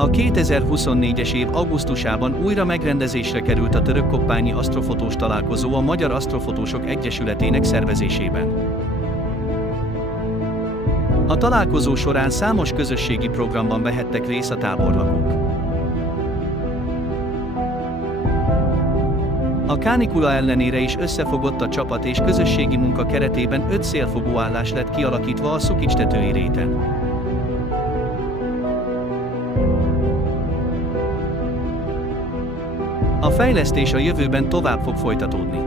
A 2024-es év augusztusában újra megrendezésre került a török-koppányi asztrofotós találkozó a Magyar Asztrofotósok Egyesületének szervezésében. A találkozó során számos közösségi programban vehettek részt a táborlakók. A kánikula ellenére is összefogott a csapat és közösségi munka keretében 5 szélfogóállás lett kialakítva a Szukics-tetői réten. A fejlesztés a jövőben tovább fog folytatódni.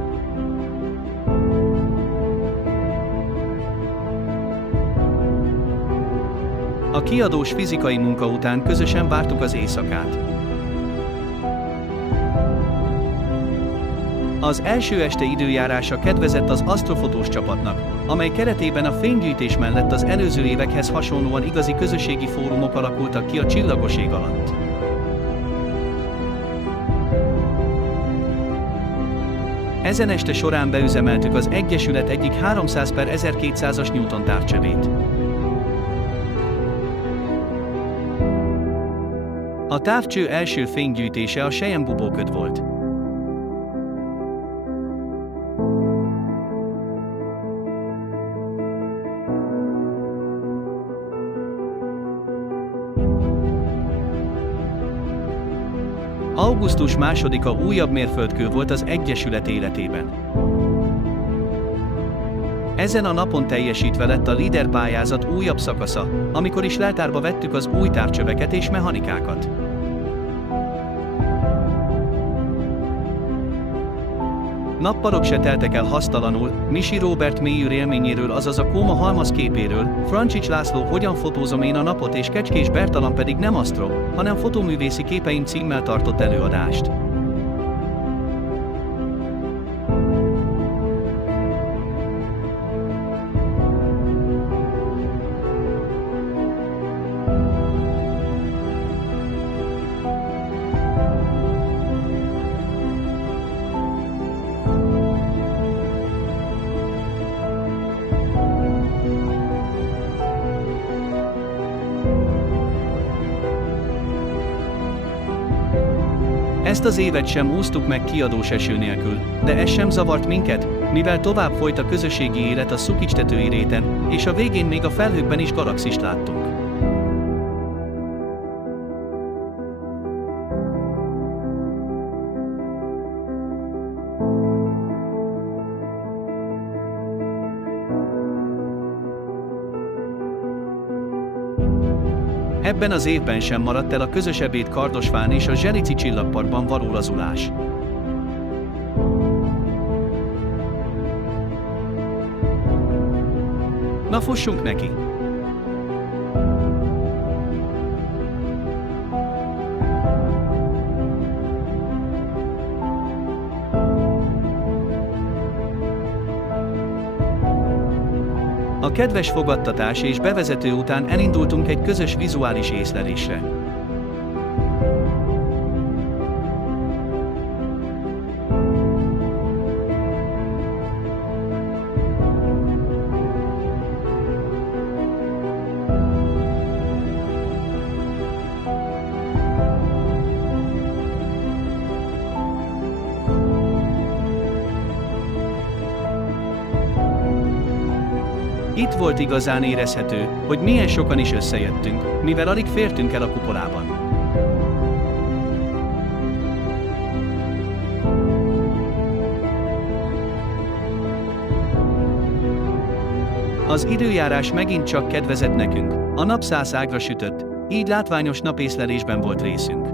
A kiadós fizikai munka után közösen vártuk az éjszakát. Az első este időjárása kedvezett az asztrofotós csapatnak, amely keretében a fénygyűjtés mellett az előző évekhez hasonlóan igazi közösségi fórumok alakultak ki a csillagos ég alatt. Ezen este során beüzemeltük az Egyesület egyik 300/1200-as Newton távcsövét. A távcső első fénygyűjtése a Selyembuboköd volt. Augusztus 2-a újabb mérföldkő volt az Egyesület életében. Ezen a napon teljesítve lett a LEADER pályázat újabb szakasza, amikor is leltárba vettük az új távcsöveket és mechanikákat. Napparok se teltek el hasztalanul, Misi Róbert mélyűr élményéről, azaz a Kóma halmaz képéről, Francsics László Hogyan fotózom én a napot és Kecskés Bertalan pedig Nem asztro, hanem fotóművészi képeim címmel tartott előadást. Ezt az évet sem úsztuk meg kiadós eső nélkül, de ez sem zavart minket, mivel tovább folyt a közösségi élet a Szukics-tetői réten, és a végén még a felhőkben is galaxist láttunk. Ebben az évben sem maradt el a közös ebéd Kardosfán és a Zserici Csillagparkban való lazulás. Na fussunk neki! A kedves fogadtatás és bevezető után elindultunk egy közös vizuális észlelésre. Itt volt igazán érezhető, hogy milyen sokan is összejöttünk, mivel alig fértünk el a kupolában. Az időjárás megint csak kedvezett nekünk, a nap 100 ágra sütött, így látványos napészlelésben volt részünk.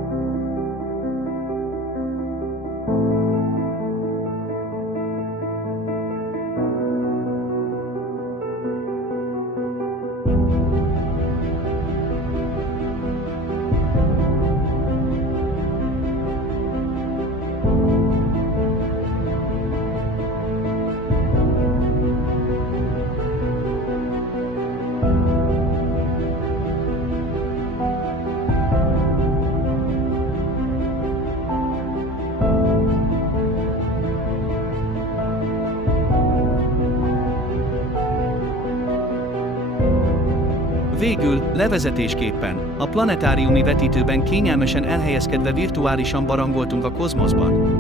Végül, levezetésképpen, a planetáriumi vetítőben kényelmesen elhelyezkedve virtuálisan barangoltunk a kozmoszban.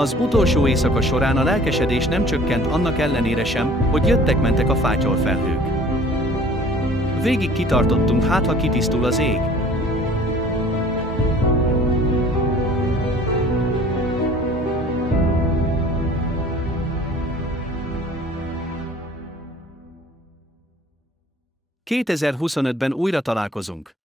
Az utolsó éjszaka során a lelkesedés nem csökkent annak ellenére sem, hogy jöttek-mentek a fátyolfelhők. Végig kitartottunk, hát ha kitisztul az ég. ...2025-ben újra találkozunk.